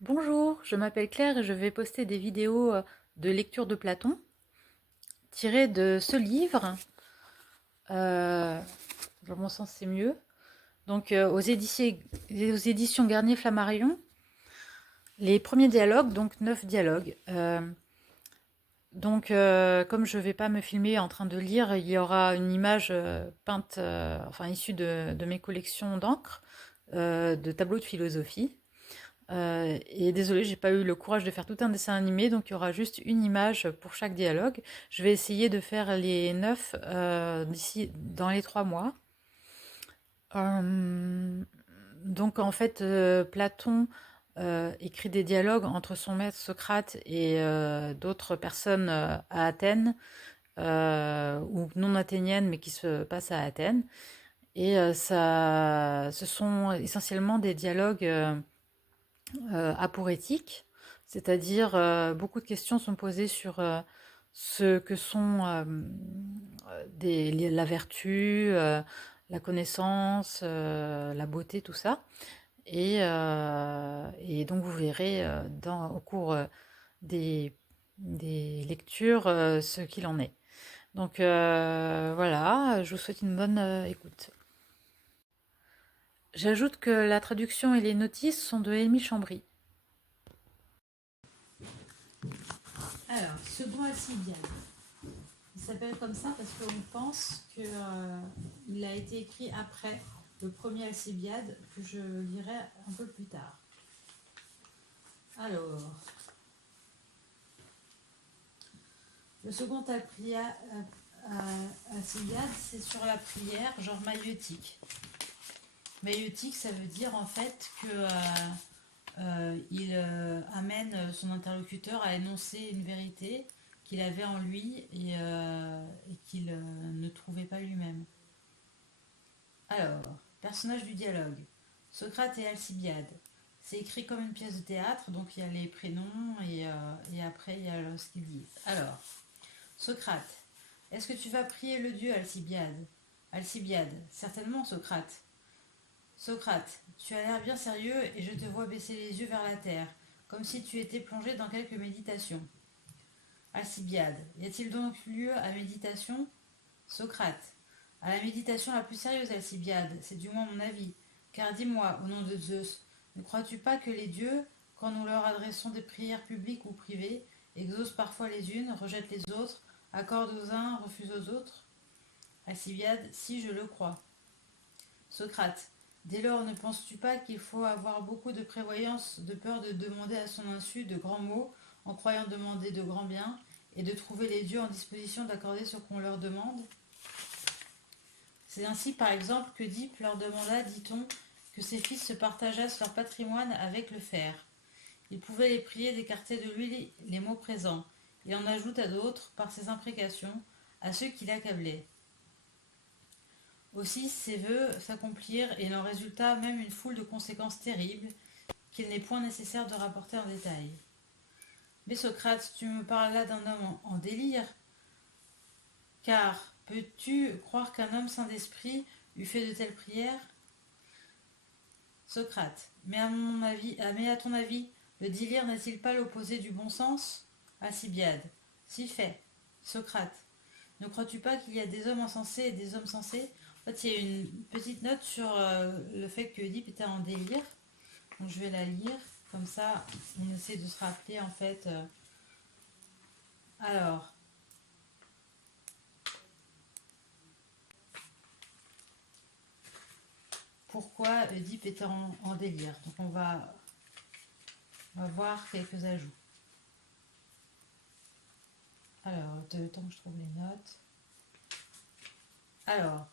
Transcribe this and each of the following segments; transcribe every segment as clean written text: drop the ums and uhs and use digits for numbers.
Bonjour, je m'appelle Claire et je vais poster des vidéos de lecture de Platon tirées de ce livre. Euh, dans mon sens, c'est mieux. Donc, aux éditions Garnier-Flammarion, les premiers dialogues, donc 9 dialogues. Comme je ne vais pas me filmer en train de lire, il y aura une image peinte, enfin issue de mes collections d'encre, de tableaux de philosophie. Et désolée, j'ai pas eu le courage de faire tout un dessin animé, donc il y aura juste une image pour chaque dialogue. Je vais essayer de faire les 9 d'ici dans les 3 mois. Euh, donc en fait, Platon écrit des dialogues entre son maître Socrate et d'autres personnes à Athènes, ou non athéniennes, mais qui se passent à Athènes. Et ce sont essentiellement des dialogues aporétique, c'est-à-dire beaucoup de questions sont posées sur ce que sont la vertu, la connaissance, la beauté, tout ça. Et donc vous verrez au cours des, des lectures ce qu'il en est. Donc voilà, je vous souhaite une bonne écoute. J'ajoute que la traduction et les notices sont de Émile Chambry. Alors, second Alcibiade. Il s'appelle comme ça parce qu'on pense qu'il a été écrit après le premier Alcibiade que je lirai un peu plus tard. Alors, le second Alcibiade, c'est sur la prière, genre maïeutique. Maïeutique, ça veut dire en fait qu'il amène son interlocuteur à énoncer une vérité qu'il avait en lui et qu'il ne trouvait pas lui-même. Alors, personnage du dialogue. Socrate et Alcibiade. C'est écrit comme une pièce de théâtre, donc il y a les prénoms et après il y a ce qu'ils disent. Alors, Socrate. Est-ce que tu vas prier le dieu Alcibiade? Alcibiade. Certainement, Socrate. Socrate. Tu as l'air bien sérieux et je te vois baisser les yeux vers la terre, comme si tu étais plongé dans quelque méditation. Alcibiade. Y a-t-il donc lieu à méditation? Socrate. À la méditation la plus sérieuse, Alcibiade, c'est du moins mon avis. Car dis-moi, au nom de Zeus, ne crois-tu pas que les dieux, quand nous leur adressons des prières publiques ou privées, exaucent parfois les unes, rejettent les autres, accordent aux uns, refusent aux autres? Alcibiade, si je le crois. Socrate. Dès lors, ne penses-tu pas qu'il faut avoir beaucoup de prévoyance, de peur de demander à son insu de grands mots, en croyant demander de grands biens, et de trouver les dieux en disposition d'accorder ce qu'on leur demande? C'est ainsi, par exemple, qu'Oedipe leur demanda, dit-on, que ses fils se partageassent leur patrimoine avec le fer. Il pouvait les prier d'écarter de lui les mots présents. Il en ajoute à d'autres, par ses imprécations, à ceux qui l'accablaient. Aussi, ses vœux s'accomplirent et il en résulta même une foule de conséquences terribles qu'il n'est point nécessaire de rapporter en détail. Mais Socrate, tu me parles là d'un homme en délire, car peux-tu croire qu'un homme saint d'esprit eût fait de telles prières? Socrate. Mais à ton avis, le délire n'est-il pas l'opposé du bon sens? Alcibiade. Si fait. Socrate. Ne crois-tu pas qu'il y a des hommes insensés et des hommes sensés? En fait, il y a une petite note sur le fait que Oedipe était en délire. Donc je vais la lire. Comme ça, on essaie de se rappeler en fait. Alors, pourquoi Oedipe était en délire? Donc on va voir quelques ajouts. Alors, le temps que je trouve les notes. Alors,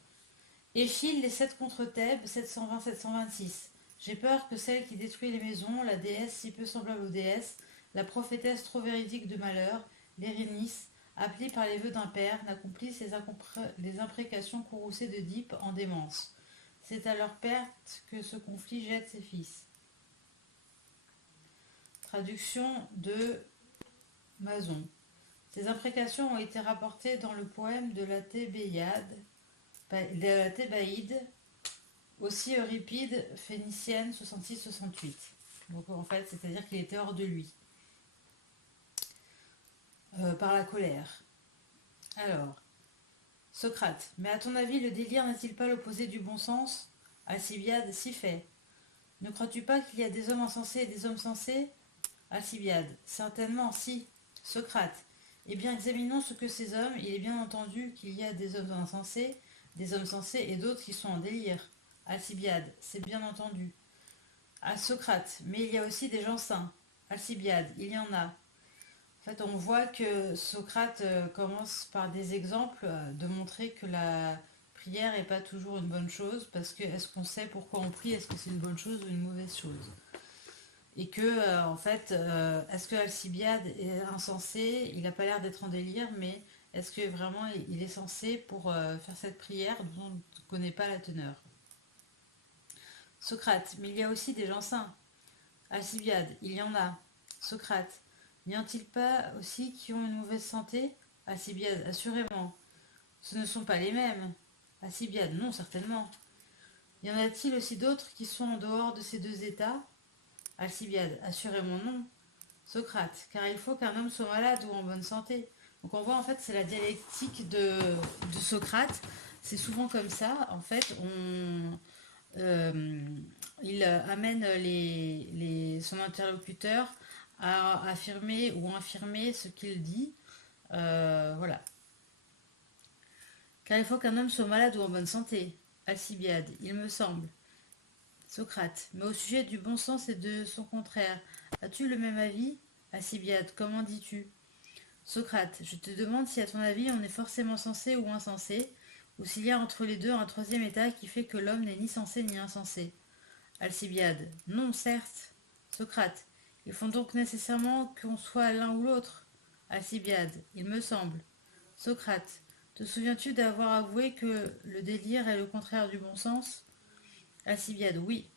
Échille les 7 contre Thèbes, 720-726. J'ai peur que celle qui détruit les maisons, la déesse si peu semblable aux déesses, la prophétesse trop véridique de malheur, l'Érénice, appelée par les vœux d'un père, n'accomplisse les imprécations courroucées d'Oedipe en démence. C'est à leur perte que ce conflit jette ses fils. Traduction de Mazon. Ces imprécations ont été rapportées dans le poème de la Thébaïde, aussi Euripide, phénicienne, 66-68. Donc en fait, c'est-à-dire qu'il était hors de lui, par la colère. Alors, Socrate, mais à ton avis, le délire n'est-il pas l'opposé du bon sens? Alcibiade, si fait. Ne crois-tu pas qu'il y a des hommes insensés et des hommes sensés? Alcibiade, certainement, si. Socrate, eh bien examinons ce que ces hommes, il est bien entendu qu'il y a des hommes insensés, des hommes sensés et d'autres qui sont en délire. Alcibiade, c'est bien entendu. À Socrate, mais il y a aussi des gens sains. Alcibiade, il y en a. En fait, on voit que Socrate commence par des exemples de montrer que la prière n'est pas toujours une bonne chose, parce que est-ce qu'on sait pourquoi on prie, est-ce que c'est une bonne chose ou une mauvaise chose? Et que, en fait, est-ce que Alcibiade est insensé? Il n'a pas l'air d'être en délire, mais est-ce que vraiment il est censé pour faire cette prière dont on ne connaît pas la teneur? Socrate, mais il y a aussi des gens sains. Alcibiade, il y en a. Socrate, n'y en a-t-il pas aussi qui ont une mauvaise santé? Alcibiade, assurément. Ce ne sont pas les mêmes. Alcibiade, non, certainement. Y en a-t-il aussi d'autres qui sont en dehors de ces deux états? Alcibiade, assurément non. Socrate, car il faut qu'un homme soit malade ou en bonne santé. Donc on voit en fait c'est la dialectique de Socrate. C'est souvent comme ça. En fait, euh, il amène son interlocuteur à affirmer ou infirmer ce qu'il dit. Voilà. Car il faut qu'un homme soit malade ou en bonne santé. Alcibiade, il me semble. Socrate, mais au sujet du bon sens et de son contraire, as-tu le même avis? Alcibiade, comment dis-tu? Socrate, je te demande si à ton avis on est forcément sensé ou insensé, ou s'il y a entre les deux un troisième état qui fait que l'homme n'est ni sensé ni insensé. Alcibiade, non, certes. Socrate, ils font donc nécessairement qu'on soit l'un ou l'autre. Alcibiade, il me semble. Socrate, te souviens-tu d'avoir avoué que le délire est le contraire du bon sens? Alcibiade, oui.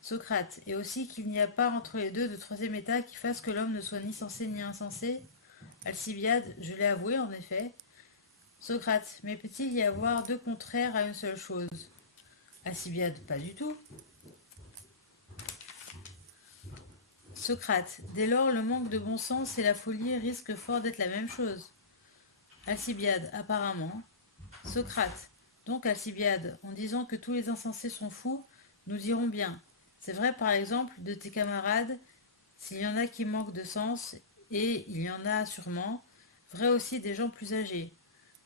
Socrate, et aussi qu'il n'y a pas entre les deux de troisième état qui fasse que l'homme ne soit ni sensé ni insensé? Alcibiade, je l'ai avoué en effet. Socrate, mais peut-il y avoir deux contraires à une seule chose? Alcibiade, pas du tout. Socrate, dès lors le manque de bon sens et la folie risquent fort d'être la même chose. Alcibiade, apparemment. Socrate, donc Alcibiade, en disant que tous les insensés sont fous, nous dirons bien. C'est vrai par exemple de tes camarades, s'il y en a qui manquent de sens, et il y en a sûrement, vrai aussi des gens plus âgés.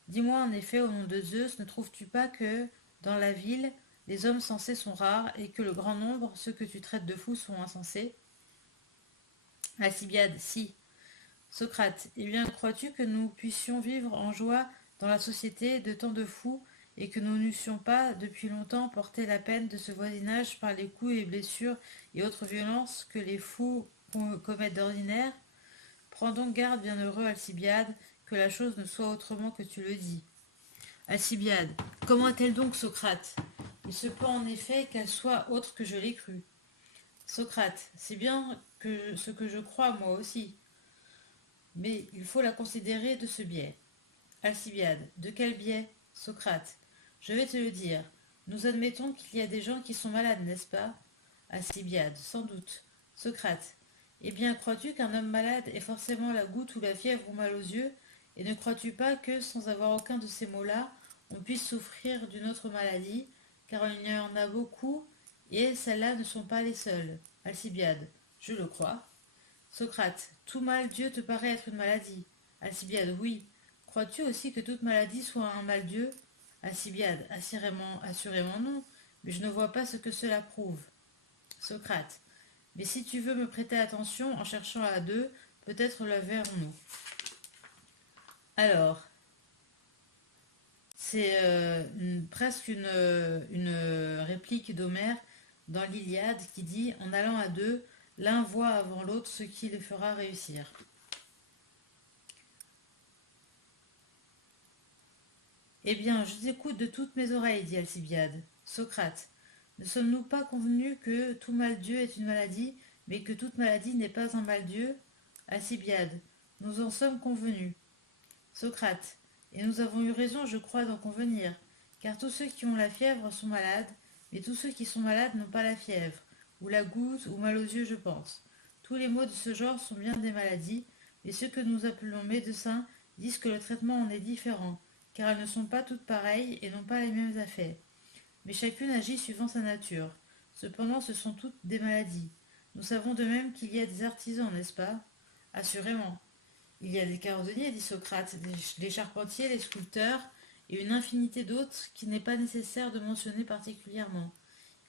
Dis-moi en effet, au nom de Zeus, ne trouves-tu pas que, dans la ville, les hommes sensés sont rares et que le grand nombre, ceux que tu traites de fous, sont insensés? Alcibiade, si. Socrate, eh bien, crois-tu que nous puissions vivre en joie dans la société de tant de fous et que nous n'eussions pas, depuis longtemps, porté la peine de ce voisinage par les coups et blessures et autres violences que les fous commettent d'ordinaire? Prends donc garde, bienheureux Alcibiade, que la chose ne soit autrement que tu le dis. Alcibiade, comment est-elle donc, Socrate? Il se peut en effet qu'elle soit autre que je l'ai cru. Socrate, c'est bien que ce que je crois moi aussi, mais il faut la considérer de ce biais. Alcibiade, de quel biais? Socrate, je vais te le dire. Nous admettons qu'il y a des gens qui sont malades, n'est-ce pas? Alcibiade, sans doute. Socrate, eh bien, crois-tu qu'un homme malade ait forcément la goutte ou la fièvre ou mal aux yeux? Et ne crois-tu pas que, sans avoir aucun de ces maux-là, on puisse souffrir d'une autre maladie, car il y en a beaucoup, et celles-là ne sont pas les seules? Alcibiade, je le crois. Socrate, tout mal Dieu te paraît être une maladie. Alcibiade, oui. Crois-tu aussi que toute maladie soit un mal Dieu? Alcibiade, assurément, assurément non, mais je ne vois pas ce que cela prouve. Socrate, mais si tu veux me prêter attention en cherchant à deux, peut-être le verrons-nous. Alors, c'est presque une réplique d'Homère dans l'Iliade qui dit en allant à deux, l'un voit avant l'autre ce qui les fera réussir. Eh bien, je t'écoute de toutes mes oreilles, dit Alcibiade. Socrate, ne sommes-nous pas convenus que tout mal-dieu est une maladie, mais que toute maladie n'est pas un mal-dieu? Alcibiade, nous en sommes convenus. Socrate, et nous avons eu raison, je crois, d'en convenir, car tous ceux qui ont la fièvre sont malades, mais tous ceux qui sont malades n'ont pas la fièvre. ou la goutte, ou mal aux yeux, je pense. Tous les maux de ce genre sont bien des maladies, et ceux que nous appelons médecins disent que le traitement en est différent, car elles ne sont pas toutes pareilles et n'ont pas les mêmes effets. Mais chacune agit suivant sa nature. Cependant, ce sont toutes des maladies. Nous savons de même qu'il y a des artisans, n'est-ce pas? Assurément. Il y a des cordonniers, dit Socrate, les charpentiers, les sculpteurs, et une infinité d'autres qu'il n'est pas nécessaire de mentionner particulièrement.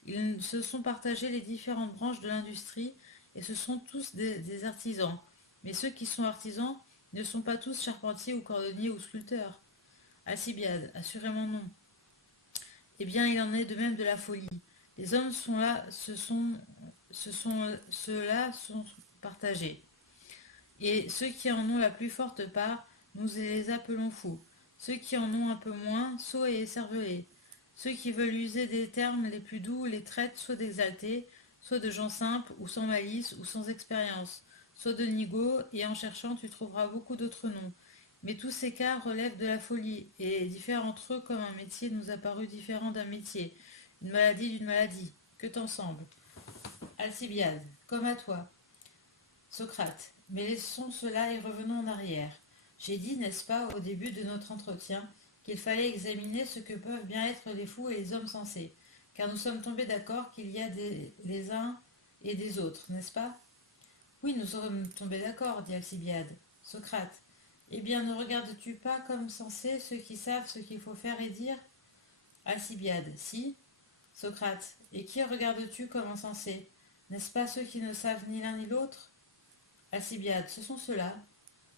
Ils se sont partagés les différentes branches de l'industrie, et ce sont tous des artisans. Mais ceux qui sont artisans ne sont pas tous charpentiers ou cordonniers ou sculpteurs. Alcibiade, assurément non. Eh bien, il en est de même de la folie. Les hommes sont là, ceux-là sont partagés. Et ceux qui en ont la plus forte part, nous les appelons fous. Ceux qui en ont un peu moins, sots et écervelés. Ceux qui veulent user des termes les plus doux les traitent soit d'exaltés, soit de gens simples, ou sans malice, ou sans expérience, soit de nigauds, et en cherchant tu trouveras beaucoup d'autres noms. Mais tous ces cas relèvent de la folie, et diffèrent entre eux comme un métier nous a paru différent d'un métier, une maladie d'une maladie. Que t'en semble? Alcibiade, comme à toi. Socrate, mais laissons cela et revenons en arrière. J'ai dit, n'est-ce pas, au début de notre entretien, qu'il fallait examiner ce que peuvent bien être les fous et les hommes sensés, car nous sommes tombés d'accord qu'il y a des uns et des autres, n'est-ce pas? Oui, nous sommes tombés d'accord, dit Alcibiade. Socrate, eh bien, ne regardes-tu pas comme sensés ceux qui savent ce qu'il faut faire et dire? Alcibiade, si. Socrate, et qui regardes-tu comme insensés? N'est-ce pas ceux qui ne savent ni l'un ni l'autre? Alcibiade, ce sont ceux-là.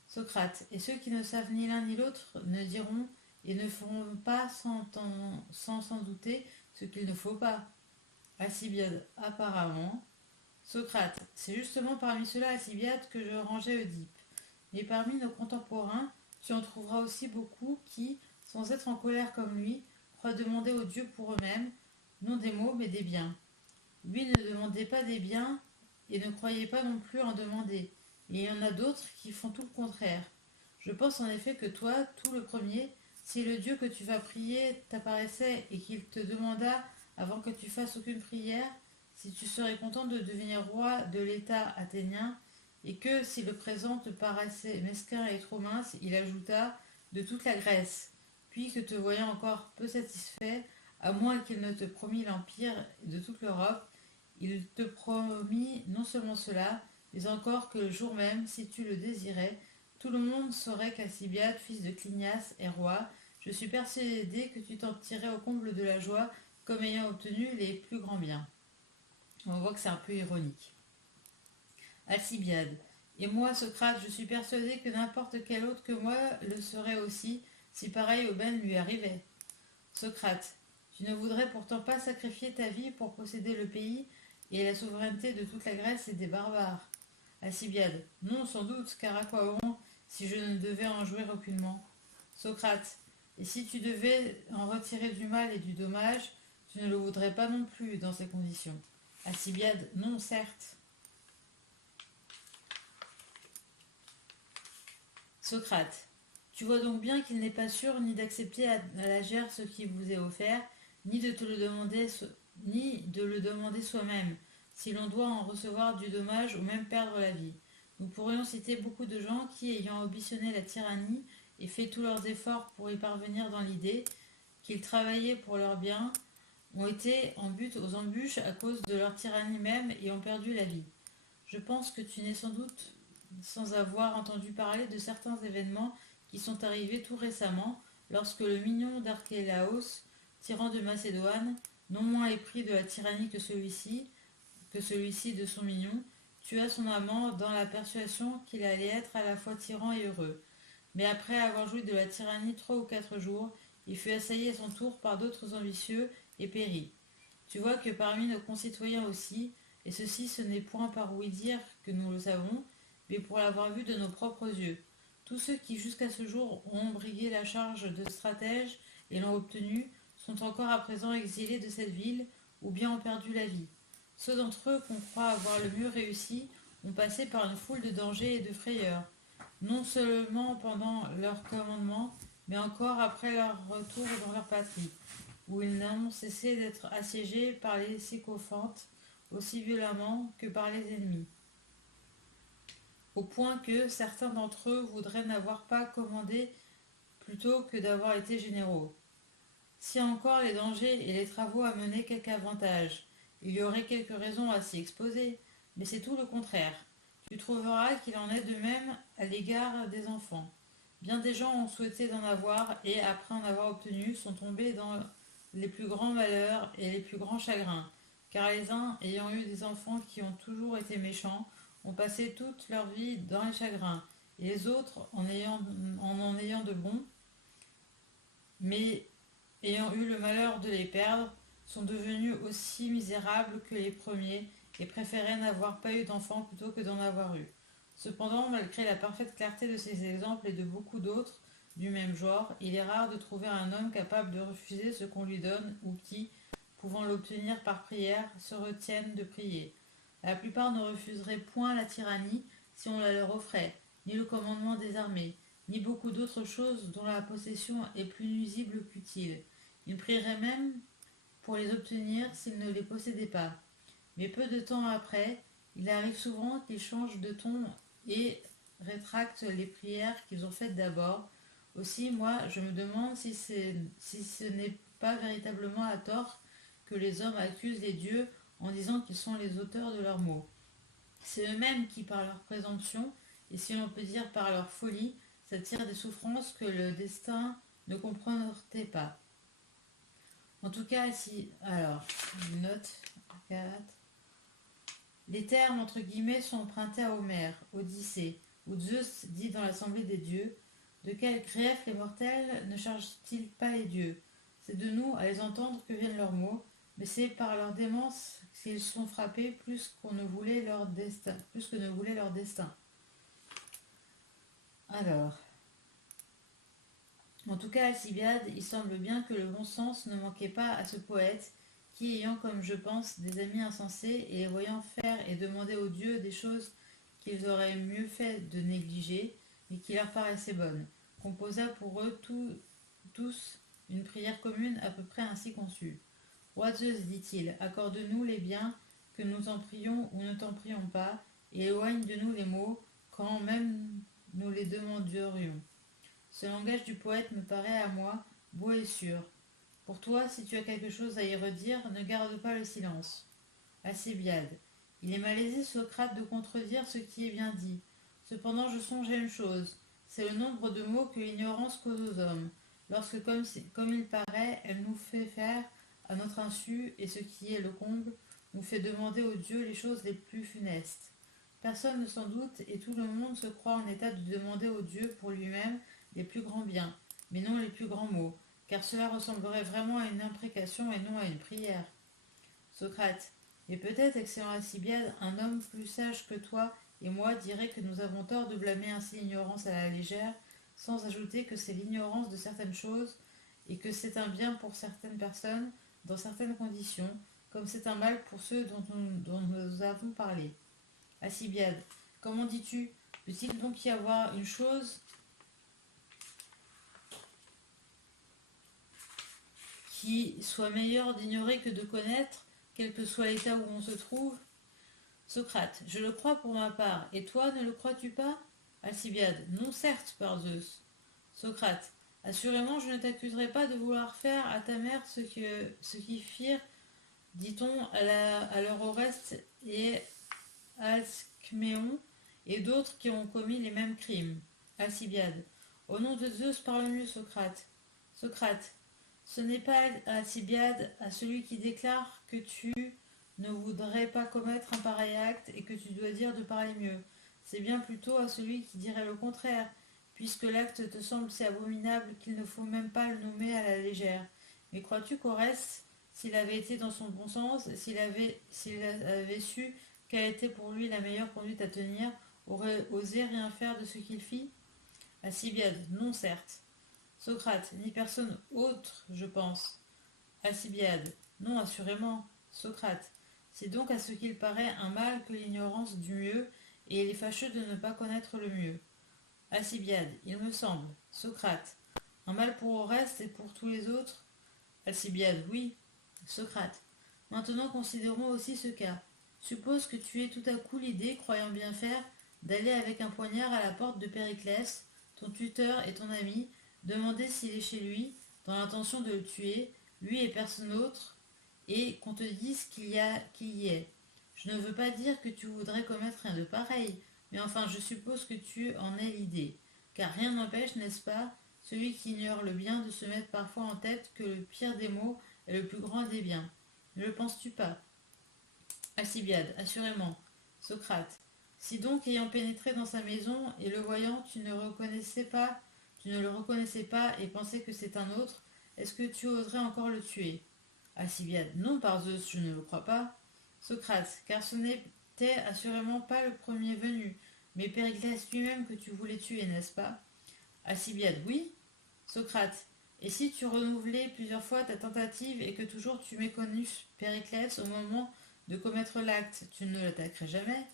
Socrate, et ceux qui ne savent ni l'un ni l'autre ne diront et ne feront pas sans s'en douter ce qu'il ne faut pas. Alcibiade, apparemment. Socrate, c'est justement parmi ceux-là, Alcibiade, que je rangeais Oedipe. Mais parmi nos contemporains, tu en trouveras aussi beaucoup qui, sans être en colère comme lui, croient demander aux dieux pour eux-mêmes, non des maux mais des biens. Lui ne demandait pas des biens et ne croyait pas non plus en demander. Et il y en a d'autres qui font tout le contraire. Je pense en effet que toi, tout le premier, si le Dieu que tu vas prier t'apparaissait et qu'il te demanda, avant que tu fasses aucune prière, si tu serais content de devenir roi de l'État athénien, et que, si le présent te paraissait mesquin et trop mince, il ajouta de toute la Grèce, puis que te voyant encore peu satisfait, à moins qu'il ne te promît l'Empire de toute l'Europe, il te promit non seulement cela, mais encore que le jour même, si tu le désirais, tout le monde saurait qu'Alcibiade, fils de Clinias, est roi. Je suis persuadé que tu t'en tirerais au comble de la joie, comme ayant obtenu les plus grands biens. On voit que c'est un peu ironique. Alcibiade. Et moi, Socrate, je suis persuadé que n'importe quel autre que moi le serait aussi, si pareille aubaine lui arrivait. Socrate. Tu ne voudrais pourtant pas sacrifier ta vie pour posséder le pays et la souveraineté de toute la Grèce et des barbares. Alcibiade. Non, sans doute, car à quoi bon si je ne devais en jouir aucunement? Socrate. Et si tu devais en retirer du mal et du dommage, tu ne le voudrais pas non plus dans ces conditions. Alcibiade. Non, certes. Socrate. Tu vois donc bien qu'il n'est pas sûr ni d'accepter à la gère ce qui vous est offert, ni de te le demander, ni de le demander soi-même, si l'on doit en recevoir du dommage ou même perdre la vie. Nous pourrions citer beaucoup de gens qui, ayant ambitionné la tyrannie et fait tous leurs efforts pour y parvenir dans l'idée qu'ils travaillaient pour leur bien, ont été en but aux embûches à cause de leur tyrannie même et ont perdu la vie. Je pense que tu n'es sans doute sans avoir entendu parler de certains événements qui sont arrivés tout récemment, lorsque le mignon d'Archélaos, tyran de Macédoine, non moins épris de la tyrannie que celui-ci de son mignon, tua son amant dans la persuasion qu'il allait être à la fois tyran et heureux. Mais après avoir joui de la tyrannie 3 ou 4 jours, il fut assailli à son tour par d'autres ambitieux et périt. Tu vois que parmi nos concitoyens aussi, et ceci ce n'est point par ouï dire que nous le savons, mais pour l'avoir vu de nos propres yeux, tous ceux qui jusqu'à ce jour ont brigué la charge de stratège et l'ont obtenue sont encore à présent exilés de cette ville ou bien ont perdu la vie. Ceux d'entre eux qu'on croit avoir le mieux réussi ont passé par une foule de dangers et de frayeurs, non seulement pendant leur commandement, mais encore après leur retour dans leur patrie, où ils n'ont cessé d'être assiégés par les sycophantes, aussi violemment que par les ennemis, au point que certains d'entre eux voudraient n'avoir pas commandé plutôt que d'avoir été généraux. Si encore les dangers et les travaux amenaient quelque avantage, il y aurait quelques raisons à s'y exposer, mais c'est tout le contraire. Tu trouveras qu'il en est de même à l'égard des enfants. Bien des gens ont souhaité d'en avoir et, après en avoir obtenu, sont tombés dans les plus grands malheurs et les plus grands chagrins, car les uns, ayant eu des enfants qui ont toujours été méchants, ont passé toute leur vie dans les chagrins, et les autres, en ayant de bons, mais ayant eu le malheur de les perdre, sont devenus aussi misérables que les premiers et préféraient n'avoir pas eu d'enfants plutôt que d'en avoir eu. Cependant, malgré la parfaite clarté de ces exemples et de beaucoup d'autres du même genre, il est rare de trouver un homme capable de refuser ce qu'on lui donne ou qui, pouvant l'obtenir par prière, se retienne de prier. La plupart ne refuseraient point la tyrannie si on la leur offrait, ni le commandement des armées, ni beaucoup d'autres choses dont la possession est plus nuisible qu'utile. Ils prieraient même pour les obtenir s'ils ne les possédaient pas. Mais peu de temps après, il arrive souvent qu'ils changent de ton et rétractent les prières qu'ils ont faites d'abord. Aussi, moi, je me demande si ce n'est pas véritablement à tort que les hommes accusent les dieux en disant qu'ils sont les auteurs de leurs maux. C'est eux-mêmes qui, par leur présomption, et si l'on peut dire par leur folie, s'attirent des souffrances que le destin ne comprendrait pas. En tout cas, si... Alors, une note 4. Les termes entre guillemets sont empruntés à Homère, Odyssée, où Zeus dit dans l'assemblée des dieux: de quel grief les mortels ne chargent-ils pas les dieux? C'est de nous, à les entendre, que viennent leurs maux, mais c'est par leur démence qu'ils sont frappés plus que ne voulait leur destin. Alors, en tout cas, Alcibiade, il semble bien que le bon sens ne manquait pas à ce poète, qui, ayant, comme je pense, des amis insensés, et les voyant faire et demander aux dieux des choses qu'ils auraient mieux fait de négliger, et qui leur paraissaient bonnes, composa pour eux tous une prière commune à peu près ainsi conçue. Roi Zeus, dit-il, accorde-nous les biens, que nous t'en prions ou ne t'en prions pas, et éloigne de nous les maux, quand même nous les demanderions. Ce langage du poète me paraît à moi beau et sûr. Pour toi, si tu as quelque chose à y redire, ne garde pas le silence. Alcibiade. Il est malaisé, Socrate, de contredire ce qui est bien dit. Cependant, je songe à une chose. C'est le nombre de mots que l'ignorance cause aux hommes, lorsque, comme il paraît, elle nous fait faire à notre insu, et ce qui est le comble, nous fait demander aux dieux les choses les plus funestes. Personne ne s'en doute, et tout le monde se croit en état de demander aux dieux pour lui-même les plus grands biens, mais non les plus grands maux, car cela ressemblerait vraiment à une imprécation et non à une prière. Socrate. Et peut-être, excellent Alcibiade, un homme plus sage que toi et moi dirait que nous avons tort de blâmer ainsi l'ignorance à la légère, sans ajouter que c'est l'ignorance de certaines choses et que c'est un bien pour certaines personnes, dans certaines conditions, comme c'est un mal pour ceux dont nous avons parlé. Alcibiade. Comment dis-tu? Peut-il donc y avoir une chose qui soit meilleure d'ignorer que de connaître, quel que soit l'état où on se trouve? Socrate. Je le crois pour ma part. Et toi, ne le crois-tu pas? Alcibiade. Non, certes, par Zeus. Socrate. Assurément, je ne t'accuserai pas de vouloir faire à ta mère ce qui firent, dit-on, à leur Oreste et Alcméon, et d'autres qui ont commis les mêmes crimes. Alcibiade. Au nom de Zeus, parle mieux, Socrate. Socrate. Ce n'est pas, Alcibiade, à celui qui déclare que tu ne voudrais pas commettre un pareil acte et que tu dois dire de parler mieux. C'est bien plutôt à celui qui dirait le contraire, puisque l'acte te semble si abominable qu'il ne faut même pas le nommer à la légère. Mais crois-tu qu'Oreste, s'il avait été dans son bon sens, s'il avait su quelle était pour lui la meilleure conduite à tenir, aurait osé rien faire de ce qu'il fit? Alcibiade. Non, certes. Socrate. Ni personne autre, je pense. Alcibiade. Non, assurément. Socrate. C'est donc à ce qu'il paraît un mal que l'ignorance du mieux, et il est fâcheux de ne pas connaître le mieux. Alcibiade. Il me semble. Socrate. Un mal pour Oreste et pour tous les autres? Alcibiade. Oui. Socrate. Maintenant considérons aussi ce cas. Suppose que tu aies tout à coup l'idée, croyant bien faire, d'aller avec un poignard à la porte de Périclès, ton tuteur et ton ami, demander s'il est chez lui, dans l'intention de le tuer, lui et personne autre, et qu'on te dise qu'il y est. Je ne veux pas dire que tu voudrais commettre rien de pareil, mais enfin je suppose que tu en aies l'idée. Car rien n'empêche, n'est-ce pas, celui qui ignore le bien de se mettre parfois en tête que le pire des maux est le plus grand des biens. Ne le penses-tu pas? Alcibiade, assurément. Socrate. Si donc, ayant pénétré dans sa maison et le voyant, tu ne le reconnaissais pas et pensais que c'est un autre, est-ce que tu oserais encore le tuer? Alcibiade. Non, par Zeus, je ne le crois pas. Socrate. Car ce n'était assurément pas le premier venu, mais Périclès lui-même que tu voulais tuer, n'est-ce pas? Alcibiade. Oui. Socrate. Et si tu renouvelais plusieurs fois ta tentative et que toujours tu méconnus Périclès au moment de commettre l'acte, tu ne l'attaquerais jamais?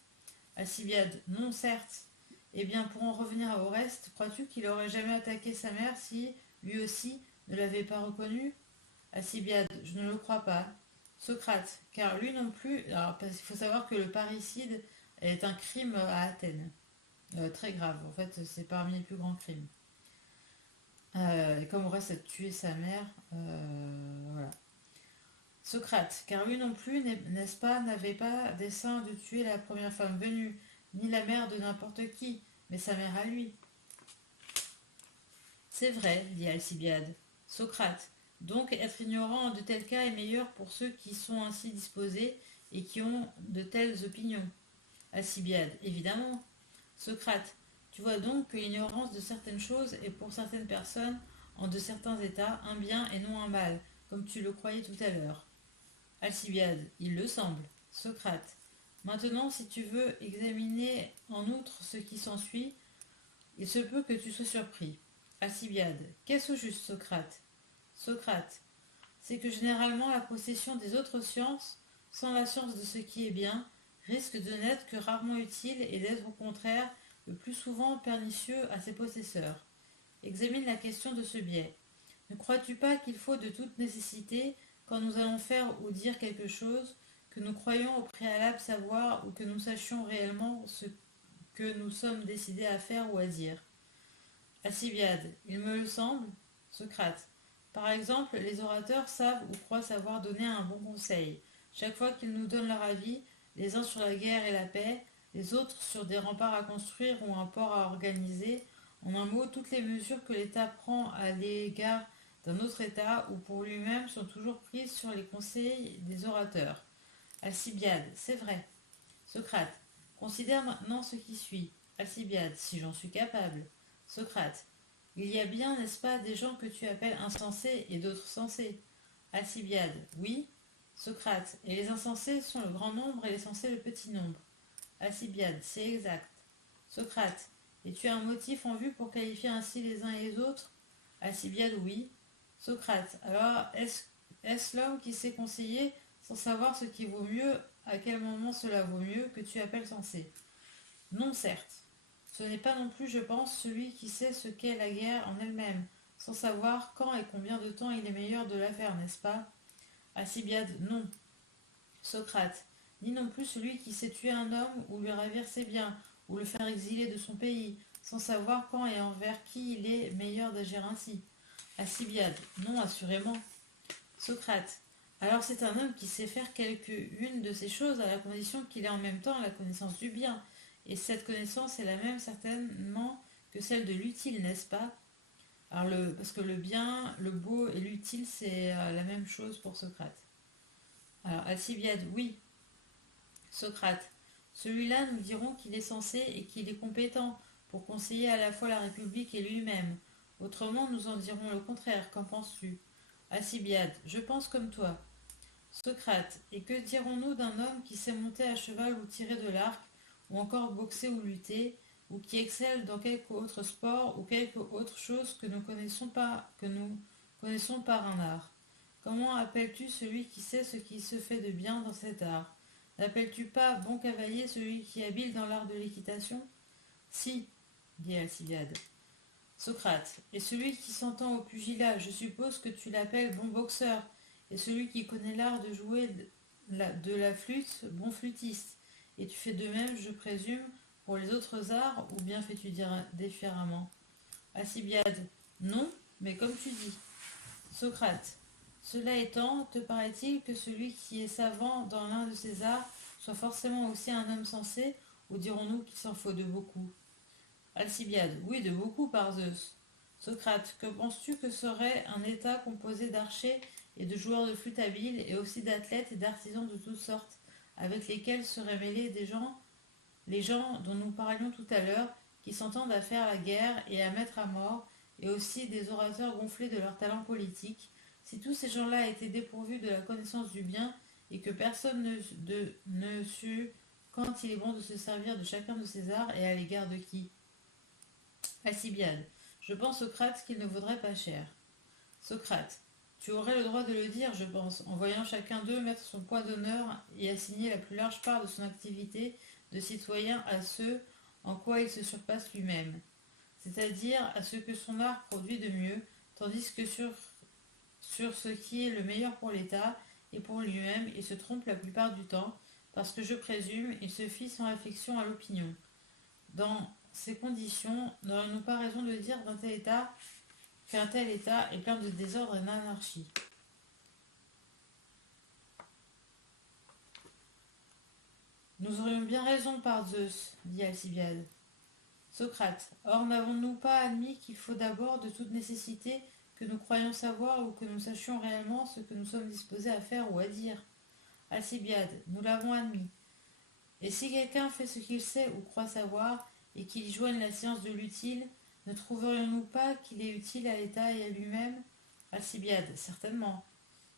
Alcibiade. Non, certes. Eh bien, pour en revenir au reste, crois-tu qu'il aurait jamais attaqué sa mère si, lui aussi, ne l'avait pas reconnu? Alcibiade. Je ne le crois pas. Socrate. Car lui non plus. Alors, parce qu'il faut savoir que le parricide est un crime à Athènes. Très grave. En fait, c'est parmi les plus grands crimes. Et comme reste à tuer sa mère, voilà. Socrate, car lui non plus, n'est-ce pas, n'avait pas dessein de tuer la première femme venue, ni la mère de n'importe qui, mais sa mère à lui. C'est vrai, dit Alcibiade. Socrate, donc être ignorant en de tels cas est meilleur pour ceux qui sont ainsi disposés et qui ont de telles opinions. Alcibiade, évidemment. Socrate, tu vois donc que l'ignorance de certaines choses est pour certaines personnes, en de certains états, un bien et non un mal, comme tu le croyais tout à l'heure. Alcibiade, il le semble. Socrate. Maintenant, si tu veux examiner en outre ce qui s'ensuit, il se peut que tu sois surpris. Alcibiade. Qu'est-ce au juste, Socrate? Socrate. C'est que généralement la possession des autres sciences, sans la science de ce qui est bien, risque de n'être que rarement utile et d'être au contraire le plus souvent pernicieux à ses possesseurs. Examine la question de ce biais. Ne crois-tu pas qu'il faut de toute nécessité, quand nous allons faire ou dire quelque chose, que nous croyons au préalable savoir ou que nous sachions réellement ce que nous sommes décidés à faire ou à dire? Alcibiade, il me le semble. Socrate. Par exemple, les orateurs savent ou croient savoir donner un bon conseil. Chaque fois qu'ils nous donnent leur avis, les uns sur la guerre et la paix, les autres sur des remparts à construire ou un port à organiser, en un mot, toutes les mesures que l'État prend à l'égard d'un autre État ou pour lui-même sont toujours prises sur les conseils des orateurs. Alcibiade, c'est vrai. Socrate, considère maintenant ce qui suit. Alcibiade, si j'en suis capable. Socrate, il y a bien, n'est-ce pas, des gens que tu appelles insensés et d'autres sensés? Alcibiade, oui. Socrate, et les insensés sont le grand nombre et les sensés le petit nombre. Alcibiade, c'est exact. Socrate, et tu as un motif en vue pour qualifier ainsi les uns et les autres? Alcibiade, oui. Socrate, alors est-ce l'homme qui sait conseiller sans savoir ce qui vaut mieux, à quel moment cela vaut mieux, que tu appelles sensé? Non, certes. Ce n'est pas non plus, je pense, celui qui sait ce qu'est la guerre en elle-même, sans savoir quand et combien de temps il est meilleur de la faire, n'est-ce pas? Alcibiade, non. Socrate, ni non plus celui qui sait tuer un homme ou lui ravir ses biens, ou le faire exiler de son pays, sans savoir quand et envers qui il est meilleur d'agir ainsi. Alcibiade, non, assurément. Socrate, alors c'est un homme qui sait faire quelques-unes de ces choses à la condition qu'il ait en même temps la connaissance du bien, et cette connaissance est la même certainement que celle de l'utile, n'est-ce pas? Parce que le bien, le beau et l'utile, c'est la même chose pour Socrate. Alors, Alcibiade, oui. Socrate, celui-là, nous dirons qu'il est sensé et qu'il est compétent pour conseiller à la fois la République et lui-même. Autrement, nous en dirons le contraire. Qu'en penses-tu? Alcibiade, je pense comme toi. Socrate, et que dirons-nous d'un homme qui sait monter à cheval ou tirer de l'arc, ou encore boxer ou lutter, ou qui excelle dans quelque autre sport ou quelque autre chose que nous connaissons par un art? Comment appelles-tu celui qui sait ce qui se fait de bien dans cet art? N'appelles-tu pas bon cavalier celui qui est habile dans l'art de l'équitation? Si, dit Alcibiade. Socrate, et celui qui s'entend au pugilat, je suppose que tu l'appelles bon boxeur, et celui qui connaît l'art de jouer de la flûte, bon flûtiste. Et tu fais de même, je présume, pour les autres arts, ou bien fais-tu dire différemment? Alcibiade, non, mais comme tu dis. Socrate, cela étant, te paraît-il que celui qui est savant dans l'un de ces arts soit forcément aussi un homme sensé, ou dirons-nous qu'il s'en faut de beaucoup? Alcibiade, oui, de beaucoup par Zeus. Socrate, que penses-tu que serait un État composé d'archers et de joueurs de flûte habiles, et aussi d'athlètes et d'artisans de toutes sortes, avec lesquels seraient mêlés les gens dont nous parlions tout à l'heure, qui s'entendent à faire la guerre et à mettre à mort, et aussi des orateurs gonflés de leur talent politique, si tous ces gens-là étaient dépourvus de la connaissance du bien, et que personne ne sût quand il est bon de se servir de chacun de ces arts et à l'égard de qui? Alcibiade, je pense, Socrate, qu'il ne vaudrait pas cher. Socrate, tu aurais le droit de le dire, je pense, en voyant chacun d'eux mettre son poids d'honneur et assigner la plus large part de son activité de citoyen à ce en quoi il se surpasse lui-même, c'est-à-dire à ce que son art produit de mieux, tandis que sur ce qui est le meilleur pour l'État et pour lui-même, il se trompe la plupart du temps, parce que je présume, il se fie sans réflexion à l'opinion. Dans ces conditions, n'aurions-nous pas raison de dire qu'un tel État est plein de désordre et d'anarchie? Nous aurions bien raison par Zeus, dit Alcibiade. Socrate, or n'avons-nous pas admis qu'il faut d'abord de toute nécessité que nous croyions savoir ou que nous sachions réellement ce que nous sommes disposés à faire ou à dire? Alcibiade, nous l'avons admis. Et si quelqu'un fait ce qu'il sait ou croit savoir, et qu'il y joigne la science de l'utile, ne trouverions-nous pas qu'il est utile à l'État et à lui-même? Alcibiade, certainement.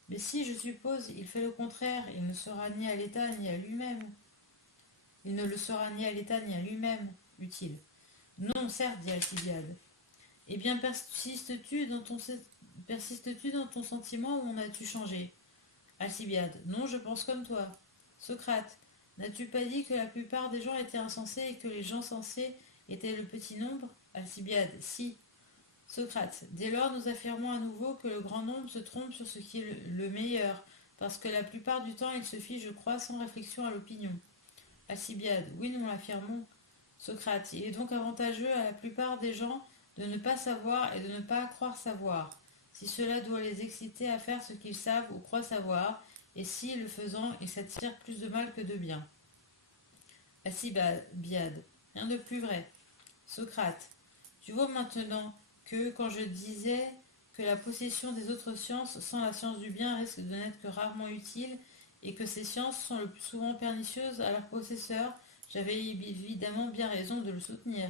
Mais si, je suppose, il fait le contraire, il ne sera ni à l'État ni à lui-même. Il ne le sera ni à l'État ni à lui-même, utile. Non, certes, dit Alcibiade. Eh bien, persistes-tu dans ton sentiment ou en as-tu changé? Alcibiade, non, je pense comme toi. Socrate, n'as-tu pas dit que la plupart des gens étaient insensés et que les gens sensés étaient le petit nombre? Alcibiade, si. Socrate, dès lors nous affirmons à nouveau que le grand nombre se trompe sur ce qui est le meilleur, parce que la plupart du temps il se fie, je crois, sans réflexion à l'opinion. Alcibiade, oui, nous l'affirmons. Socrate, il est donc avantageux à la plupart des gens de ne pas savoir et de ne pas croire savoir, si cela doit les exciter à faire ce qu'ils savent ou croient savoir, et si, le faisant, ils s'attirent plus de mal que de bien. Alcibiade, rien de plus vrai. Socrate, tu vois maintenant que, quand je disais que la possession des autres sciences sans la science du bien risque de n'être que rarement utile, et que ces sciences sont le plus souvent pernicieuses à leurs possesseurs, j'avais évidemment bien raison de le soutenir.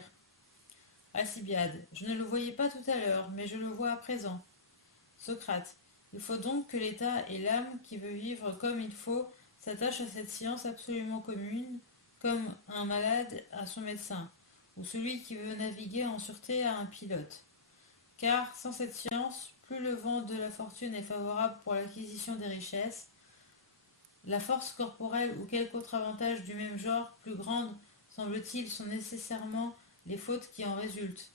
Alcibiade, je ne le voyais pas tout à l'heure, mais je le vois à présent. Socrate, il faut donc que l'État et l'âme qui veut vivre comme il faut s'attachent à cette science absolument commune, comme un malade à son médecin, ou celui qui veut naviguer en sûreté à un pilote. Car, sans cette science, plus le vent de la fortune est favorable pour l'acquisition des richesses, la force corporelle ou quelque autre avantage du même genre, plus grande, semble-t-il, sont nécessairement les fautes qui en résultent.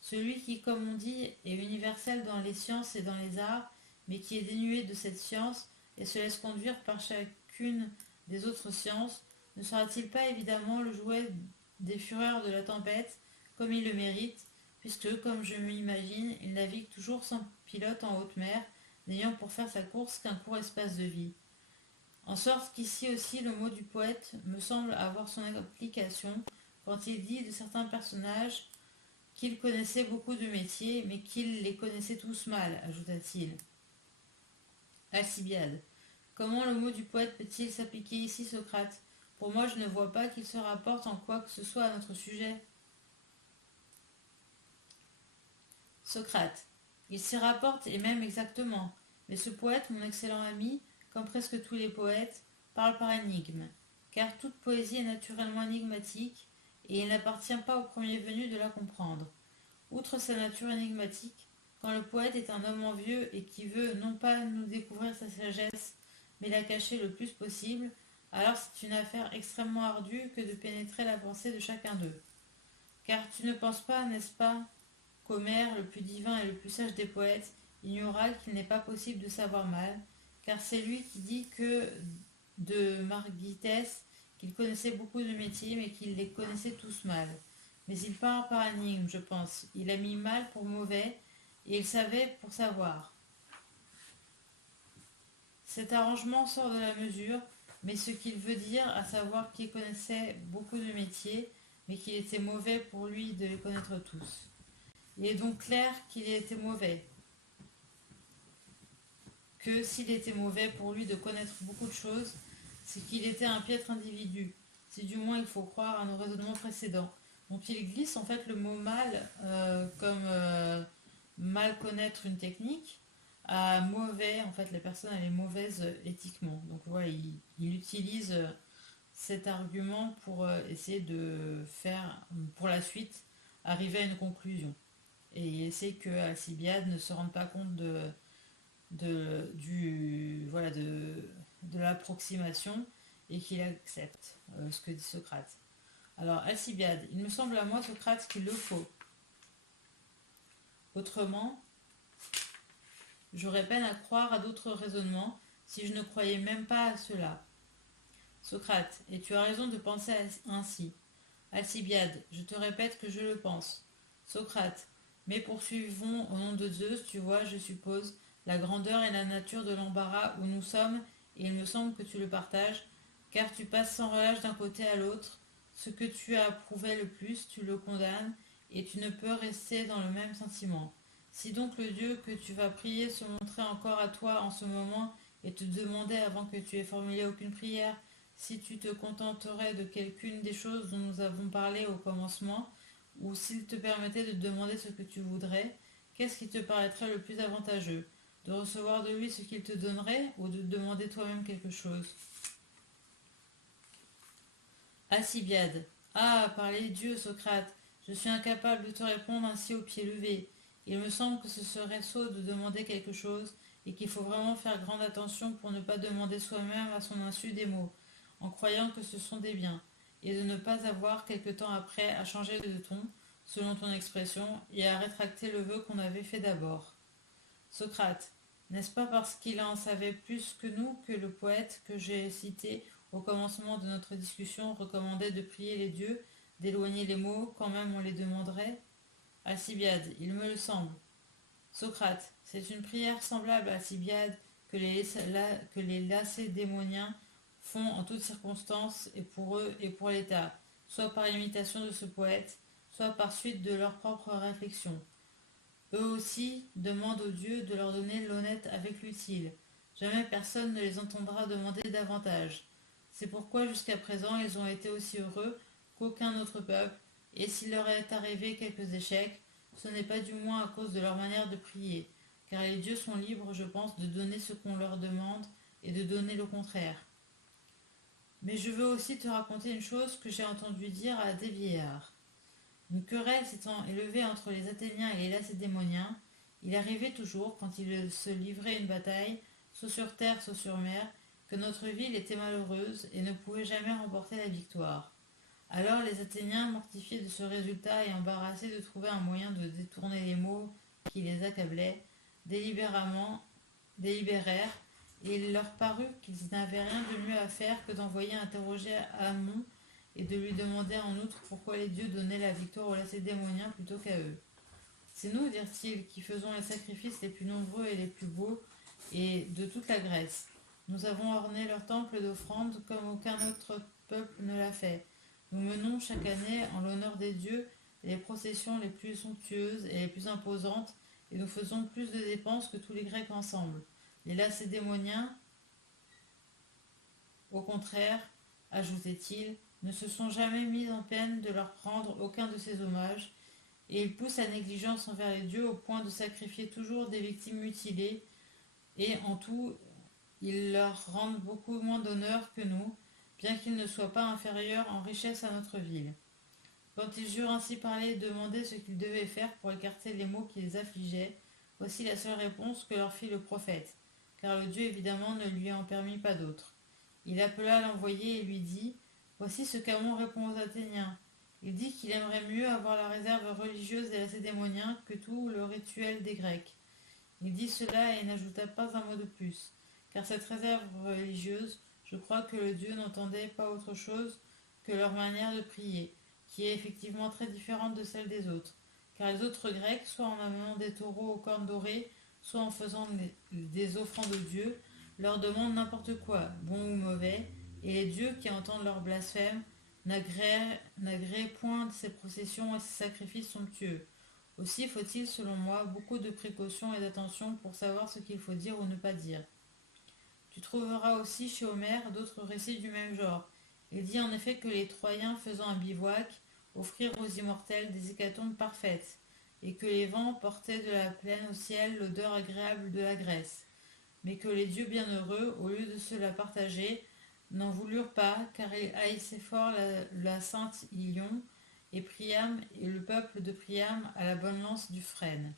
Celui qui, comme on dit, est universel dans les sciences et dans les arts, mais qui est dénué de cette science et se laisse conduire par chacune des autres sciences, ne sera-t-il pas évidemment le jouet des fureurs de la tempête, comme il le mérite, puisque, comme je m'imagine, il navigue toujours sans pilote en haute mer, n'ayant pour faire sa course qu'un court espace de vie. En sorte qu'ici aussi le mot du poète me semble avoir son application quand il dit de certains personnages qu'il connaissait beaucoup de métiers, mais qu'il les connaissait tous mal, ajouta-t-il. Alcibiade. Comment le mot du poète peut-il s'appliquer ici, Socrate? Pour moi, je ne vois pas qu'il se rapporte en quoi que ce soit à notre sujet. Socrate. Il s'y rapporte et même exactement. Mais ce poète, mon excellent ami, comme presque tous les poètes, parle par énigme. Car toute poésie est naturellement énigmatique, et il n'appartient pas au premier venu de la comprendre. Outre sa nature énigmatique, quand le poète est un homme envieux et qui veut non pas nous découvrir sa sagesse, mais la cacher le plus possible, alors c'est une affaire extrêmement ardue que de pénétrer la pensée de chacun d'eux. Car tu ne penses pas, n'est-ce pas, qu'Homère, le plus divin et le plus sage des poètes, ignora qu'il n'est pas possible de savoir mal, car c'est lui qui dit que de Margitès qu'il connaissait beaucoup de métiers, mais qu'il les connaissait tous mal. Mais il part par énigme, je pense. Il a mis mal pour mauvais, et il savait pour savoir. Cet arrangement sort de la mesure, mais ce qu'il veut dire, à savoir qu'il connaissait beaucoup de métiers, mais qu'il était mauvais pour lui de les connaître tous. Il est donc clair qu'il était mauvais, que s'il était mauvais pour lui de connaître beaucoup de choses, c'est qu'il était un piètre individu. Si du moins il faut croire à nos raisonnements précédents. Donc il glisse en fait le mot mal comme mal connaître une technique, à mauvais, en fait la personne elle est mauvaise éthiquement. Donc voilà, il utilise cet argument pour essayer de faire, pour la suite, arriver à une conclusion. Et essayer que Alcibiade ne se rende pas compte voilà, de l'approximation et qu'il accepte ce que dit Socrate. Alors Alcibiade, il me semble à moi Socrate qu'il le faut. Autrement, j'aurais peine à croire à d'autres raisonnements si je ne croyais même pas à cela. Socrate, et tu as raison de penser ainsi. Alcibiade, je te répète que je le pense. Socrate, mais poursuivons au nom de Zeus, tu vois, je suppose, la grandeur et la nature de l'embarras où nous sommes, et il me semble que tu le partages, car tu passes sans relâche d'un côté à l'autre. Ce que tu as approuvé le plus, tu le condamnes, et tu ne peux rester dans le même sentiment. Si donc le Dieu que tu vas prier se montrait encore à toi en ce moment, et te demandait avant que tu aies formulé aucune prière, si tu te contenterais de quelqu'une des choses dont nous avons parlé au commencement, ou s'il te permettait de demander ce que tu voudrais, qu'est-ce qui te paraîtrait le plus avantageux? De recevoir de lui ce qu'il te donnerait, ou de demander toi-même quelque chose? Alcibiade. Ah, par les dieux, Socrate, je suis incapable de te répondre ainsi au pied levé. Il me semble que ce serait sot de demander quelque chose, et qu'il faut vraiment faire grande attention pour ne pas demander soi-même à son insu des mots, en croyant que ce sont des biens, et de ne pas avoir quelque temps après à changer de ton, selon ton expression, et à rétracter le vœu qu'on avait fait d'abord. Socrate, n'est-ce pas parce qu'il en savait plus que nous que le poète que j'ai cité au commencement de notre discussion recommandait de prier les dieux, d'éloigner les mots quand même on les demanderait? Alcibiade, il me le semble. Socrate, c'est une prière semblable à Alcibiade que les lacédémoniens font en toutes circonstances et pour eux et pour l'État, soit par imitation de ce poète, soit par suite de leurs propres réflexions. Eux aussi demandent aux dieux de leur donner l'honnête avec l'utile. Jamais personne ne les entendra demander davantage. C'est pourquoi jusqu'à présent ils ont été aussi heureux qu'aucun autre peuple, et s'il leur est arrivé quelques échecs, ce n'est pas du moins à cause de leur manière de prier, car les dieux sont libres, je pense, de donner ce qu'on leur demande et de donner le contraire. Mais je veux aussi te raconter une chose que j'ai entendu dire à des vieillards. Une querelle s'étant élevée entre les Athéniens et les Lacédémoniens, il arrivait toujours, quand ils se livraient une bataille, soit sur terre, soit sur mer, que notre ville était malheureuse et ne pouvait jamais remporter la victoire. Alors les Athéniens, mortifiés de ce résultat et embarrassés de trouver un moyen de détourner les maux qui les accablaient, délibérèrent, et il leur parut qu'ils n'avaient rien de mieux à faire que d'envoyer interroger Amon et de lui demander en outre pourquoi les dieux donnaient la victoire aux Lacédémoniens plutôt qu'à eux. C'est nous, dirent-ils, qui faisons les sacrifices les plus nombreux et les plus beaux et de toute la Grèce. Nous avons orné leurs temples d'offrandes comme aucun autre peuple ne l'a fait. Nous menons chaque année, en l'honneur des dieux, les processions les plus somptueuses et les plus imposantes, et nous faisons plus de dépenses que tous les Grecs ensemble. Les Lacédémoniens, au contraire, ajoutait-il, ne se sont jamais mis en peine de leur rendre aucun de ces hommages, et ils poussent la négligence envers les dieux au point de sacrifier toujours des victimes mutilées, et en tout, ils leur rendent beaucoup moins d'honneur que nous, bien qu'ils ne soient pas inférieurs en richesse à notre ville. Quand ils eurent ainsi parlé et demandé ce qu'ils devaient faire pour écarter les maux qui les affligeaient, voici la seule réponse que leur fit le prophète, car le Dieu évidemment ne lui en permit pas d'autre. Il appela l'envoyé et lui dit, voici ce qu'Amon répond aux Athéniens. Il dit qu'il aimerait mieux avoir la réserve religieuse des Lacédémoniens que tout le rituel des Grecs. Il dit cela et n'ajouta pas un mot de plus, car cette réserve religieuse, je crois que le Dieu n'entendait pas autre chose que leur manière de prier, qui est effectivement très différente de celle des autres. Car les autres Grecs, soit en amenant des taureaux aux cornes dorées, soit en faisant des offrandes aux dieux, leur demandent n'importe quoi, bon ou mauvais, et les dieux qui entendent leurs blasphèmes n'agréent point ces processions et ces sacrifices somptueux. Aussi faut-il, selon moi, beaucoup de précautions et d'attention pour savoir ce qu'il faut dire ou ne pas dire. Tu trouveras aussi chez Homère d'autres récits du même genre. Il dit en effet que les Troyens faisant un bivouac offrirent aux immortels des hécatombes parfaites, et que les vents portaient de la plaine au ciel l'odeur agréable de la graisse, mais que les dieux bienheureux, au lieu de se la partager, n'en voulurent pas, car ils haïssaient fort la sainte Ilion, et Priam et le peuple de Priam à la bonne lance du frêne,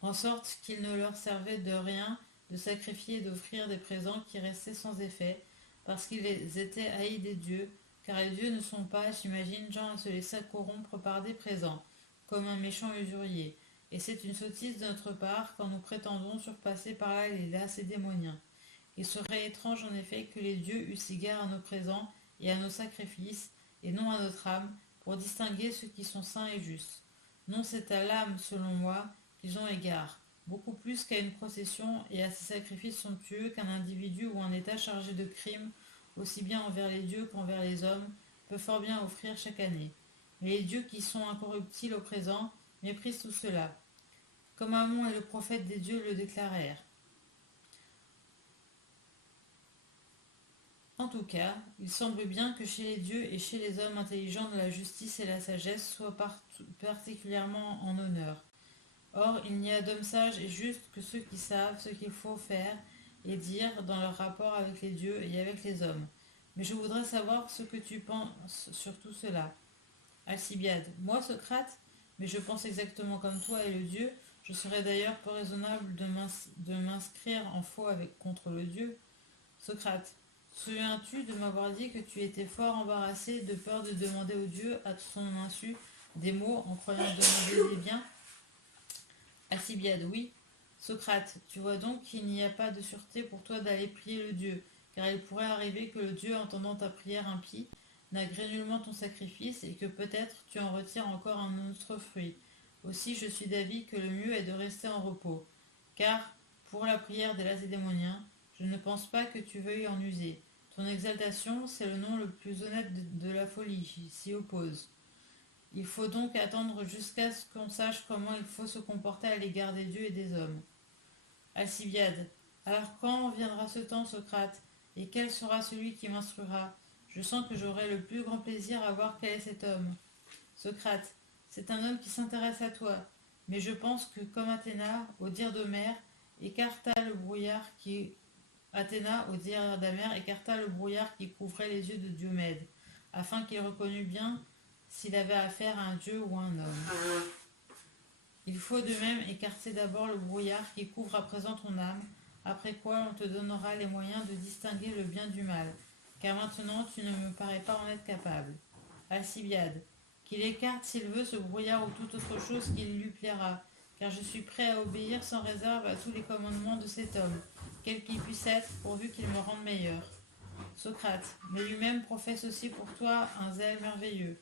en sorte qu'il ne leur servait de rien de sacrifier et d'offrir des présents qui restaient sans effet, parce qu'ils étaient haïs des dieux, car les dieux ne sont pas, j'imagine, gens à se laisser corrompre par des présents, comme un méchant usurier, et c'est une sottise de notre part quand nous prétendons surpasser par là les lacédémoniens. Il serait étrange en effet que les dieux eussent égard à nos présents et à nos sacrifices, et non à notre âme, pour distinguer ceux qui sont saints et justes. Non, c'est à l'âme, selon moi, qu'ils ont égard, beaucoup plus qu'à une procession et à ces sacrifices somptueux qu'un individu ou un état chargé de crimes, aussi bien envers les dieux qu'envers les hommes, peut fort bien offrir chaque année. Mais les dieux qui sont incorruptibles au présent méprisent tout cela, comme Amon et le prophète des dieux le déclarèrent. En tout cas, il semble bien que chez les dieux et chez les hommes intelligents de la justice et la sagesse soient particulièrement en honneur. Or, il n'y a d'hommes sages et justes que ceux qui savent ce qu'il faut faire et dire dans leur rapport avec les dieux et avec les hommes. Mais je voudrais savoir ce que tu penses sur tout cela. Alcibiade, moi Socrate, mais je pense exactement comme toi et le Dieu. Je serais d'ailleurs peu raisonnable de m'inscrire en faux contre le Dieu. Socrate, souviens-tu de m'avoir dit que tu étais fort embarrassé de peur de demander au Dieu à son insu des mots en croyant demander des biens? Alcibiade, oui. Socrate, tu vois donc qu'il n'y a pas de sûreté pour toi d'aller prier le Dieu, car il pourrait arriver que le Dieu, entendant ta prière impie, n'agrée nullement ton sacrifice et que peut-être tu en retires encore un autre fruit. Aussi, je suis d'avis que le mieux est de rester en repos, car, pour la prière des Lacédémoniens, je ne pense pas que tu veuilles en user. Ton exaltation, c'est le nom le plus honnête de la folie, s'y oppose. Il faut donc attendre jusqu'à ce qu'on sache comment il faut se comporter à l'égard des dieux et des hommes. Alcibiade. Alors quand viendra ce temps, Socrate, et quel sera celui qui m'instruira? Je sens que j'aurai le plus grand plaisir à voir quel est cet homme. Socrate. C'est un homme qui s'intéresse à toi, mais je pense que, comme Athéna, au dire d'Homère, écarta le brouillard qui Athéna, au dire d'Homère, écarta le brouillard qui couvrait les yeux de Diomède, afin qu'il reconnût bien s'il avait affaire à un dieu ou à un homme. Il faut de même écarter d'abord le brouillard qui couvre à présent ton âme, après quoi on te donnera les moyens de distinguer le bien du mal, car maintenant tu ne me parais pas en être capable. Alcibiade, qu'il écarte s'il veut ce brouillard ou toute autre chose qui lui plaira, car je suis prêt à obéir sans réserve à tous les commandements de cet homme, quel qu'il puisse être, pourvu qu'il me rende meilleur. Socrate, mais lui-même professe aussi pour toi un zèle merveilleux.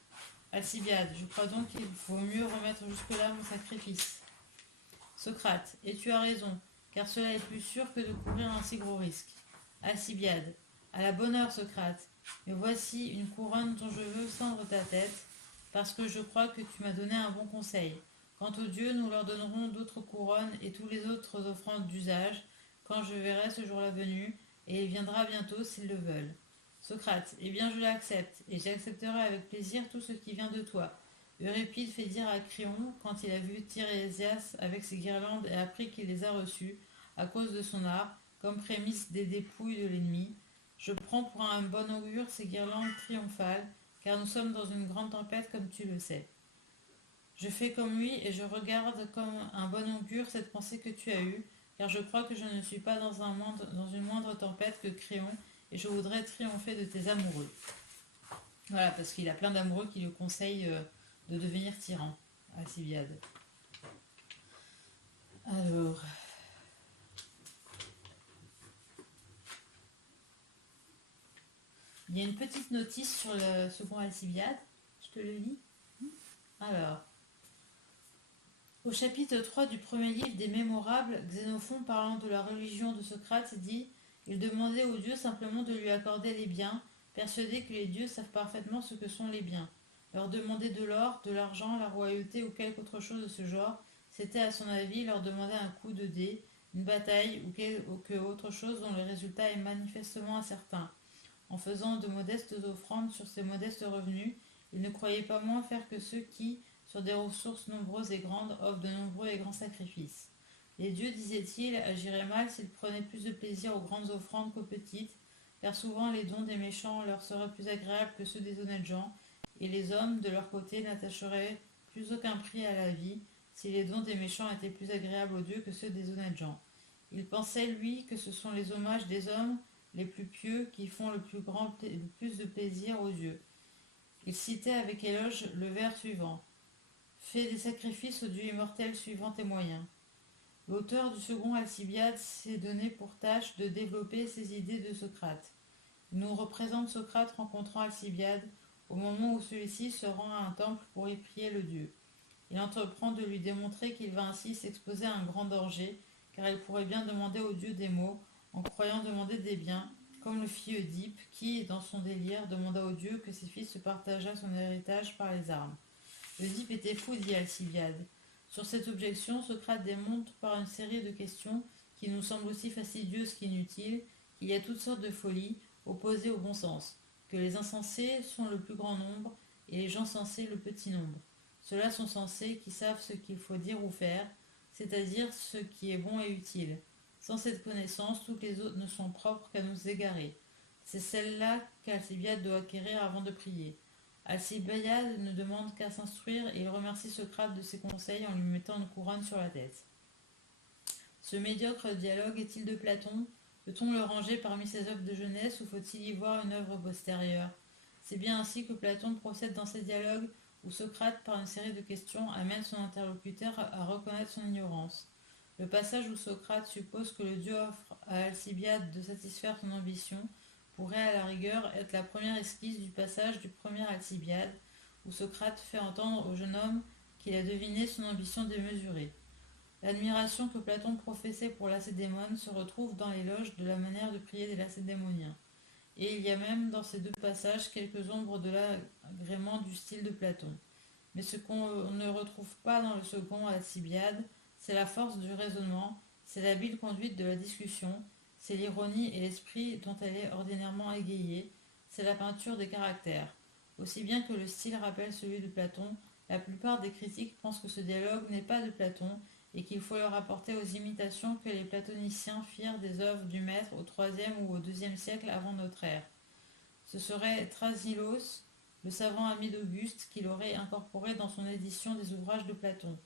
Alcibiade, je crois donc qu'il vaut mieux remettre jusque-là mon sacrifice. Socrate, et tu as raison, car cela est plus sûr que de courir un si gros risque. Alcibiade, à la bonne heure, Socrate, mais voici une couronne dont je veux cendre ta tête, parce que je crois que tu m'as donné un bon conseil. Quant aux dieux, nous leur donnerons d'autres couronnes et tous les autres offrandes d'usage, quand je verrai ce jour-là venu, et il viendra bientôt s'ils le veulent. Socrate, eh bien je l'accepte, et j'accepterai avec plaisir tout ce qui vient de toi. Euripide fait dire à Crion, quand il a vu Tirésias avec ses guirlandes et appris qu'il les a reçues, à cause de son art, comme prémisse des dépouilles de l'ennemi, je prends pour un bon augure ces guirlandes triomphales, car nous sommes dans une grande tempête comme tu le sais. Je fais comme lui et je regarde comme un bon augure cette pensée que tu as eue, car je crois que je ne suis pas dans une moindre tempête que Créon, et je voudrais triompher de tes amoureux. Voilà, parce qu'il a plein d'amoureux qui lui conseillent de devenir tyran, Alcibiade. Alors, Il y a une petite notice sur le second Alcibiade. Je te le lis. Alors, au chapitre 3 du premier livre des Mémorables, Xénophon, parlant de la religion de Socrate, dit: il demandait aux dieux simplement de lui accorder les biens, persuadé que les dieux savent parfaitement ce que sont les biens. Leur demander de l'or, de l'argent, la royauté ou quelque autre chose de ce genre, c'était à son avis leur demander un coup de dé, une bataille ou que autre chose dont le résultat est manifestement incertain. En faisant de modestes offrandes sur ces modestes revenus, il ne croyait pas moins faire que ceux qui, sur des ressources nombreuses et grandes, offrent de nombreux et grands sacrifices. Les dieux, disait-il, agiraient mal s'ils prenaient plus de plaisir aux grandes offrandes qu'aux petites, car souvent les dons des méchants leur seraient plus agréables que ceux des honnêtes gens, et les hommes, de leur côté, n'attacheraient plus aucun prix à la vie si les dons des méchants étaient plus agréables aux dieux que ceux des honnêtes gens. Il pensait, lui, que ce sont les hommages des hommes les plus pieux qui font le plus de plaisir aux dieux. Il citait avec éloge le vers suivant: fait des sacrifices aux dieux immortels suivant tes moyens. L'auteur du second Alcibiade s'est donné pour tâche de développer ces idées de Socrate. Il nous représente Socrate rencontrant Alcibiade au moment où celui-ci se rend à un temple pour y prier le dieu. Il entreprend de lui démontrer qu'il va ainsi s'exposer à un grand danger, car il pourrait bien demander au dieu des maux, en croyant demander des biens, comme le fit Oedipe, qui, dans son délire, demanda au dieu que ses fils se partageaient son héritage par les armes. Oedipe était fou, dit Alcibiade. Sur cette objection, Socrate démontre par une série de questions qui nous semblent aussi fastidieuses qu'inutiles qu'il y a toutes sortes de folies opposées au bon sens, que les insensés sont le plus grand nombre et les gens sensés le petit nombre. Ceux-là sont sensés qui savent ce qu'il faut dire ou faire, c'est-à-dire ce qui est bon et utile. Sans cette connaissance, toutes les autres ne sont propres qu'à nous égarer. C'est celle-là qu'Alcibiade doit acquérir avant de prier. Alcibiade ne demande qu'à s'instruire et il remercie Socrate de ses conseils en lui mettant une couronne sur la tête. Ce médiocre dialogue est-il de Platon? Peut-on le ranger parmi ses œuvres de jeunesse ou faut-il y voir une œuvre postérieure? C'est bien ainsi que Platon procède dans ses dialogues où Socrate, par une série de questions, amène son interlocuteur à reconnaître son ignorance. Le passage où Socrate suppose que le dieu offre à Alcibiade de satisfaire son ambition pourrait à la rigueur être la première esquisse du passage du premier Alcibiade, où Socrate fait entendre au jeune homme qu'il a deviné son ambition démesurée. L'admiration que Platon professait pour Lacédémone se retrouve dans l'éloge de la manière de prier des Lacédémoniens. Et il y a même dans ces deux passages quelques ombres de l'agrément du style de Platon. Mais ce qu'on ne retrouve pas dans le second Alcibiade, c'est la force du raisonnement, c'est l'habile conduite de la discussion, c'est l'ironie et l'esprit dont elle est ordinairement égayée, c'est la peinture des caractères. Aussi bien que le style rappelle celui de Platon, la plupart des critiques pensent que ce dialogue n'est pas de Platon et qu'il faut le rapporter aux imitations que les platoniciens firent des œuvres du maître au IIIe ou au IIe siècle avant notre ère. Ce serait Thrasylos, le savant ami d'Auguste, qui l'aurait incorporé dans son édition des ouvrages de Platon.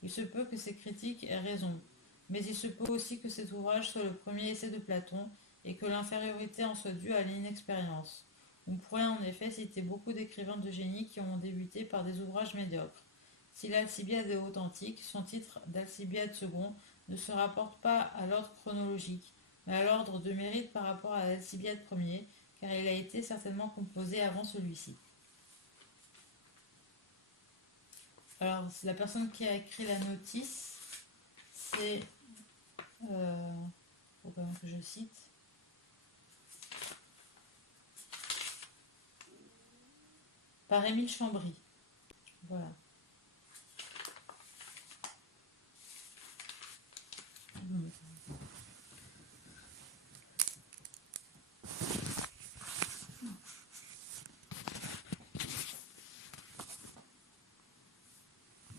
Il se peut que ces critiques aient raison, mais il se peut aussi que cet ouvrage soit le premier essai de Platon et que l'infériorité en soit due à l'inexpérience. On pourrait en effet citer beaucoup d'écrivains de génie qui ont débuté par des ouvrages médiocres. Si l'Alcibiade est authentique, son titre d'Alcibiade II ne se rapporte pas à l'ordre chronologique, mais à l'ordre de mérite par rapport à l'Alcibiade Ier, car il a été certainement composé avant celui-ci. Alors, la personne qui a écrit la notice, c'est, faut quand même que je cite, par Émile Chambry. Voilà.